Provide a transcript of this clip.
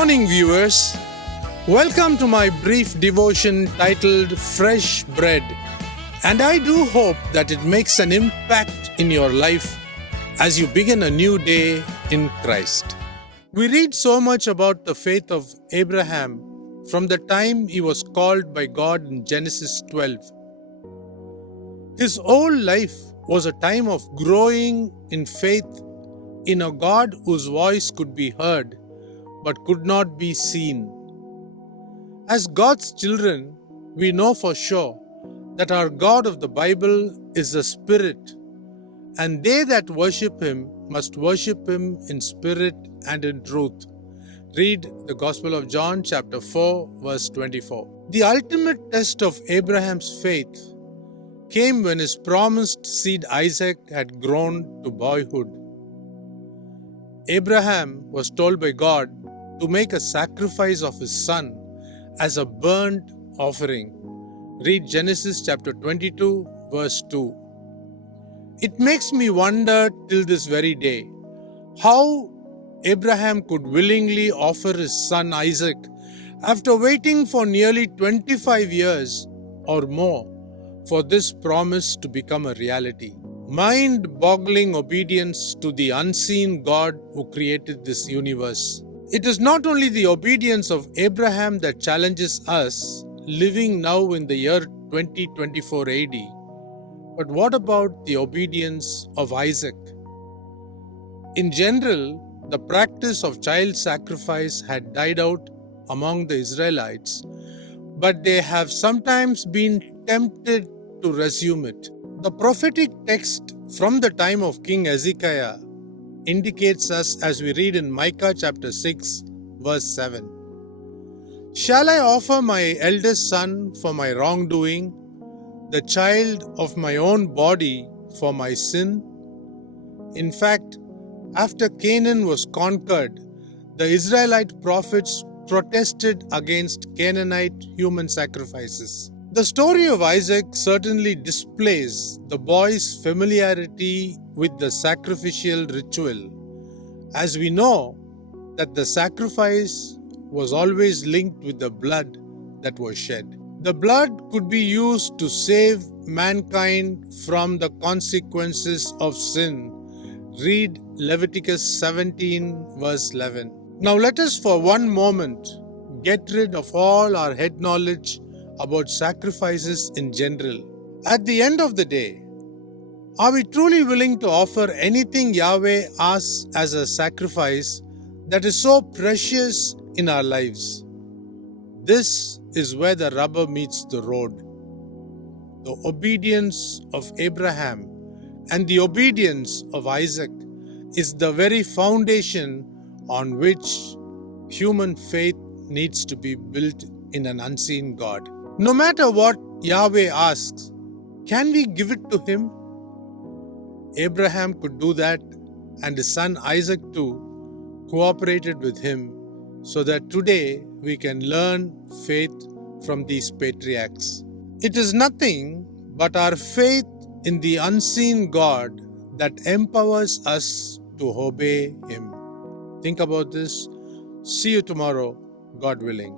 morning, viewers. Welcome to my brief devotion titled Fresh Bread. And I do hope that it makes an impact in your life as you begin a new day in Christ. We read so much about the faith of Abraham from the time he was called by God in Genesis 12. His whole life was a time of growing in faith in a God whose voice could be heard but could not be seen. As God's children, we know for sure that our God of the Bible is a spirit, and they that worship him must worship him in spirit and in truth. Read the Gospel of John chapter 4 verse 24. The ultimate test of Abraham's faith came when his promised seed Isaac had grown to boyhood. Abraham was told by God to make a sacrifice of his son as a burnt offering. Read Genesis chapter 22 verse 2. It makes me wonder till this very day how Abraham could willingly offer his son Isaac after waiting for nearly 25 years or more for this promise to become a reality. Mind-boggling obedience to the unseen God who created this universe. It is not only the obedience of Abraham that challenges us living now in the year 2024 AD, but what about the obedience of Isaac? In general, the practice of child sacrifice had died out among the Israelites, but they have sometimes been tempted to resume it. The prophetic text from the time of King Hezekiah indicates us as we read in Micah chapter 6 verse 7. Shall I offer my eldest son for my wrongdoing, the child of my own body for my sin? In fact, after Canaan was conquered, the Israelite prophets protested against Canaanite human sacrifices. The story of Isaac certainly displays the boy's familiarity with the sacrificial ritual, as we know that the sacrifice was always linked with the blood that was shed. The blood could be used to save mankind from the consequences of sin. Read Leviticus 17 verse 11. Now let us for one moment get rid of all our head knowledge about sacrifices in general. At the end of the day, are we truly willing to offer anything Yahweh asks as a sacrifice that is so precious in our lives? This is where the rubber meets the road. The obedience of Abraham and the obedience of Isaac is the very foundation on which human faith needs to be built in an unseen God. No matter what Yahweh asks, can we give it to him? Abraham could do that, and his son Isaac too cooperated with him, so that today we can learn faith from these patriarchs. It is nothing but our faith in the unseen God that empowers us to obey him. Think about this. See you tomorrow, God willing.